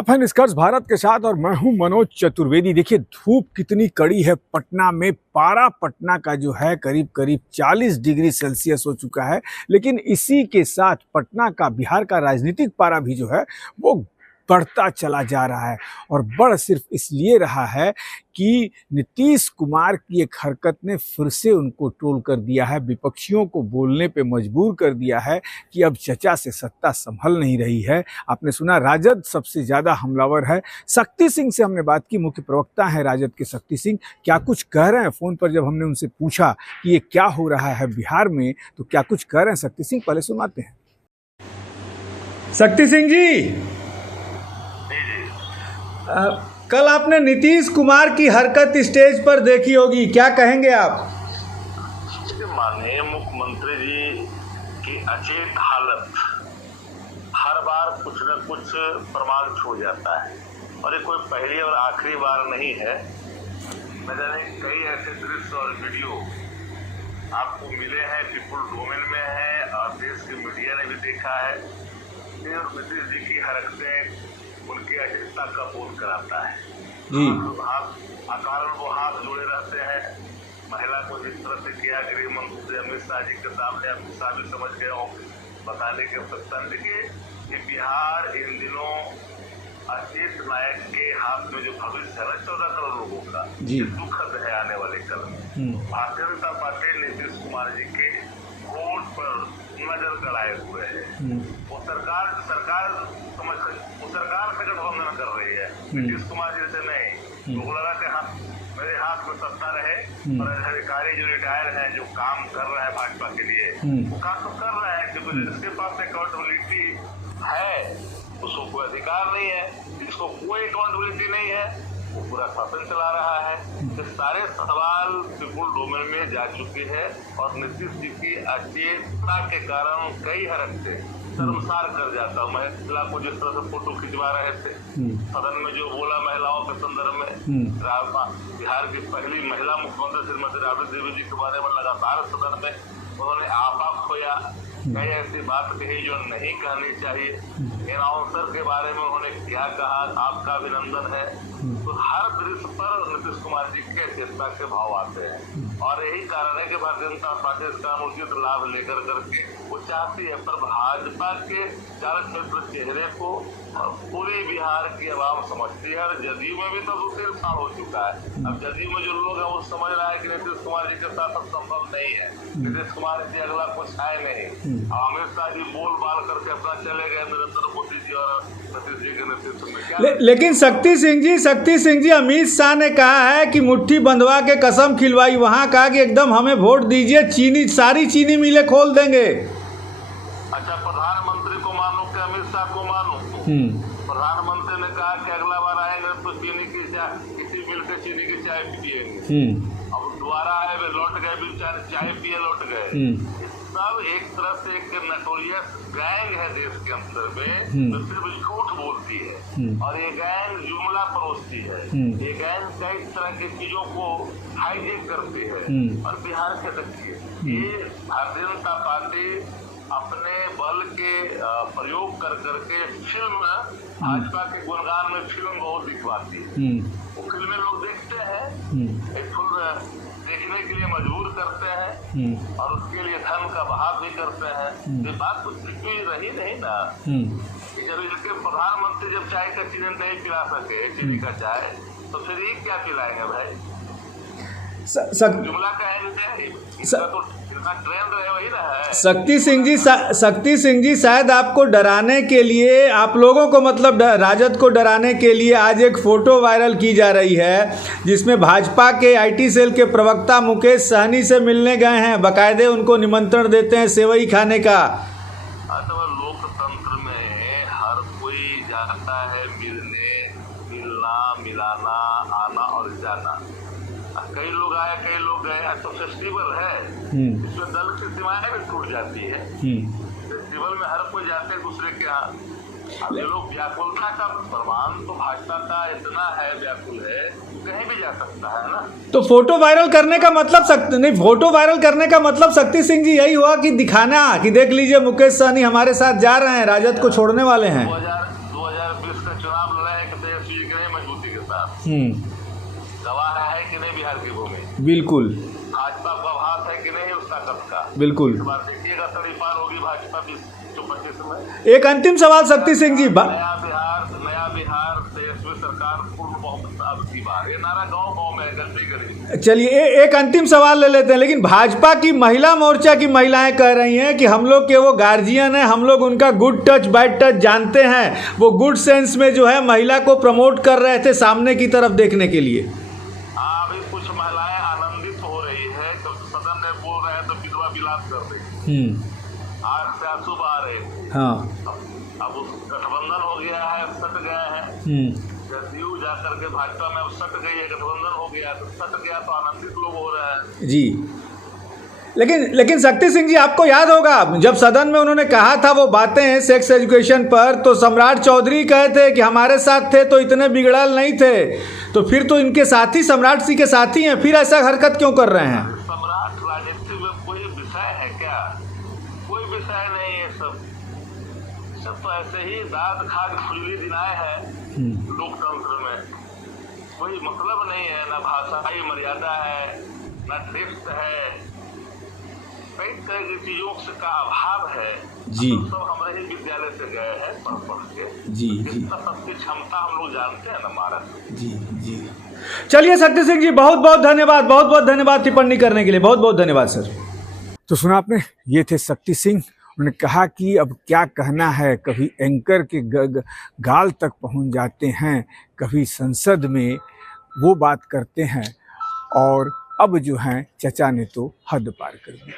आप हैं निष्कर्ष भारत के साथ और मैं हूं मनोज चतुर्वेदी। देखिए धूप कितनी कड़ी है पटना में। पारा पटना का जो है करीब करीब 40 डिग्री सेल्सियस हो चुका है। लेकिन इसी के साथ पटना का, बिहार का राजनीतिक पारा भी जो है वो बढ़ता चला जा रहा है। और बढ़ सिर्फ इसलिए रहा है कि नीतीश कुमार की एक हरकत ने फिर से उनको ट्रोल कर दिया है, विपक्षियों को बोलने पे मजबूर कर दिया है कि अब चचा से सत्ता संभल नहीं रही है। आपने सुना राजद सबसे ज़्यादा हमलावर है। शक्ति सिंह से हमने बात की, मुख्य प्रवक्ता हैं राजद के शक्ति सिंह। क्या कुछ कह रहे हैं फ़ोन पर जब हमने उनसे पूछा कि ये क्या हो रहा है बिहार में, तो क्या कुछ कह रहे हैं शक्ति सिंह, पहले सुनाते हैं। शक्ति सिंह जी, कल आपने नीतीश कुमार की हरकत स्टेज पर देखी होगी, क्या कहेंगे आप? माननीय मुख्यमंत्री जी की अचेत हालत हर बार कुछ न कुछ प्रमाण छू जाता है और ये कोई पहली और आखिरी बार नहीं है। न जाने कई ऐसे दृश्य और वीडियो आपको मिले हैं, पीपुल डोमेन में है और देश की मीडिया ने भी देखा है। नीतीश जी की हरकतें उनकी अचेतता का बोध कराता है जी। अकारण वो हाथ जोड़े रहते हैं। महिला को जिस तरह से किया गृह मंत्री अमित शाह जी के सामने, अमित शाह भी समझ गए हो बताने की आवश्यकता नहीं। देखिए कि बिहार इन दिनों अचेत नायक के हाथ में जो भविष्य है ना 14 करोड़ लोगों का, ये दुखद है आने वाले कल में। भारतीय जनता पार्टी नीतीश कुमार जी के वोट पर नजर गड़ाए हुए है। वो सरकार समझ वो सरकार से गठबंधन कर रही है। नीतीश कुमार जी से नहीं, लोग लगा के मेरे हाथ में सत्ता रहे और अधिकारी जो रिटायर हैं, जो काम कर रहे हैं भाजपा के लिए, वो काम तो कर रहे हैं क्योंकि जिसके पास अकाउंटेबिलिटी है उसको कोई अधिकार नहीं है, जिसको कोई अकाउंटेबिलिटी नहीं है वो पूरा शासन चला रहा है। ये सारे सवाल पीपुल डोमेन में जा चुके हैं और नीतीश जी की अचेतता के कारण कई हरकतें शर्मसार कर जाता हूँ। महिला को जिस तरह से फोटो खिंचवा रहे थे, सदन में जो बोला महिलाओं के संदर्भ में, बिहार की पहली महिला मुख्यमंत्री श्रीमती राबड़ी देवी जी के बारे में लगातार सदन में उन्होंने आपा खोया, कई ऐसी बात कही जो नहीं कहनी चाहिए। एनाउंसर के बारे में उन्होंने क्या कहा, आपका अभिनंदन है। तो हर दृश्य पर नीतीश कुमार जी के चेतना के भाव आते हैं और यही कारण है कि भारतीय जनता पार्टी इसका उचित लाभ लेकर करके वो चाहती है। पर भाजपा के चार क्षेत्र चेहरे को पूरे बिहार की आवाम समझती है और जदयू में भी तो 2-3 साल हो चुका है। अब जदयू में जो लोग हैं वो समझ रहा है कि नीतीश कुमार जी के साथ अब संभव नहीं है, नीतीश कुमार जी अगला कुछ है नहीं। अमित शाह जी बोल बाल करके अपना चले गए नरेंद्र मोदी जी और नीतीश जी के नेतृत्व में। लेकिन शक्ति सिंह जी, अमित शाह ने कहा है कि मुट्ठी बंधवा के कसम खिलवाई, वहाँ कहा कि एकदम हमें वोट दीजिए, चीनी सारी चीनी मिलें खोल देंगे। अच्छा, प्रधानमंत्री को मानो कि अमित शाह को मानो? प्रधानमंत्री ने कहा कि अगला बार आएंगे तो चीनी की चाय, किसी मिल के चीनी की चाय पिएंगे। अब दोबारा आए वे लौट गए, भी चाय पिए लौट गए। सब एक तरह से एक नटोरियस गैंग है देश के अंदर में, जो सिर्फ झूठ बोलती है और ये गैंग जुमला परोसती है। ये गैंग कई तरह की चीजों को हाईजेक करती है और बिहार के देखिए ये भारतीय जनता पार्टी अपने बल के प्रयोग कर करके फिल्म भाजपा के गुणगान में फिल्म बहुत दिखवाती है। वो फिल्में लोग देखते हैं, एक देखने के लिए मजबूर करते हैं और उसके लिए धन का बहाव भी करते हैं। ये बात कुछ रही नहीं ना कि जब इसके प्रधानमंत्री जब चाय का चीनी नहीं पिला सके, चीनी का चाय, तो फिर ये क्या पिलाएंगे भाई? जुमला शक्ति सिंह जी शायद आपको डराने के लिए, आप लोगों को मतलब राजद को डराने के लिए आज एक फोटो वायरल की जा रही है जिसमें भाजपा के आईटी सेल के प्रवक्ता मुकेश सहनी से मिलने गए हैं, बाकायदे उनको निमंत्रण देते हैं सेवई खाने का। लोकतंत्र में हर कोई जाता है मिलना, मिलाना, आना और जाना। कई लोग आए, कई लोग गए, तो फेस्टिवल है, इसमें दल की सीमाएं भी टूट जाती है। फेस्टिवल में हर कोई जाते हैं दूसरे के यहाँ। अब ये लोग व्याकुलता का प्रमाण तो भाजपा का इतना है, व्याकुल है, कहीं भी जा सकता है ना। तो फोटो वायरल करने का मतलब शक्ति सिंह जी यही हुआ कि दिखाना कि देख लीजिए मुकेश सहनी हमारे साथ जा रहे हैं, राजद को छोड़ने वाले हैं। 2020 का चुनाव लड़े गवाह है कि नहीं बिहार की भूमि, बिल्कुल भाजपा को आभास है कि नहीं उस ताकत का। बिल्कुल। इस बार देखिएगा तड़ीपार होगी भाजपा 2025 में। एक अंतिम सवाल शक्ति सिंह जी, नया बिहार तेजस्वी सरकार पूर्ण बहुमत अब की बार, ये नारा गांव गांव में गली गली। चलिए एक अंतिम सवाल ले लेते हैं। लेकिन भाजपा की महिला मोर्चा की महिलाएं कह रही हैं कि हम लोग के वो गार्जियन हैं, हम लोग उनका गुड टच बैड टच जानते हैं, वो गुड सेंस में जो है महिला को प्रमोट कर रहे थे सामने की तरफ देखने के लिए। अभी कुछ महिलाएं आनंदित हो रही है, तो सदन में बोल रहे हैं तो विधवा विलास कर रही, आंख से आंसू बहा रहे। हाँ अब उस गठबंधन हो गया है, सट गए हैं, जदयू जाकर के भाजपा में अब सट गई है, गठबंधन हो गया तो सट गया तो आनंदित लोग हो रहे हैं जी। लेकिन शक्ति सिंह जी, आपको याद होगा जब सदन में उन्होंने कहा था वो बातें सेक्स एजुकेशन पर, तो सम्राट चौधरी कहे थे कि हमारे साथ थे तो इतने बिगड़ल नहीं थे, तो फिर तो इनके साथी सम्राट सिंह के साथी हैं, फिर ऐसा हरकत क्यों कर रहे हैं? सम्राट राजनीति में कोई विषय है क्या? कोई विषय नहीं है, सब तो ऐसे ही दाद खाद खुजली दिनाए हैं लोकतंत्र में। कोई मतलब नहीं है, ना भाषाई मर्यादा है, ना टेस्ट है, कई तरह की चीजों का अभाव है जी। तो सब हमारे ही विद्यालय से गए हैं पढ़ के जी इतना सबकी क्षमता हम लोग जानते हैं ना महाराज जी। चलिए शक्ति सिंह जी, बहुत बहुत धन्यवाद टिप्पणी करने के लिए, बहुत बहुत धन्यवाद सर। तो सुना आपने, ये थे शक्ति सिंह। उन्होंने कहा कि अब क्या कहना है, कभी एंकर के गाल तक पहुंच जाते हैं, कभी संसद में वो बात करते हैं, और अब जो है चचा ने तो हद पार कर दी।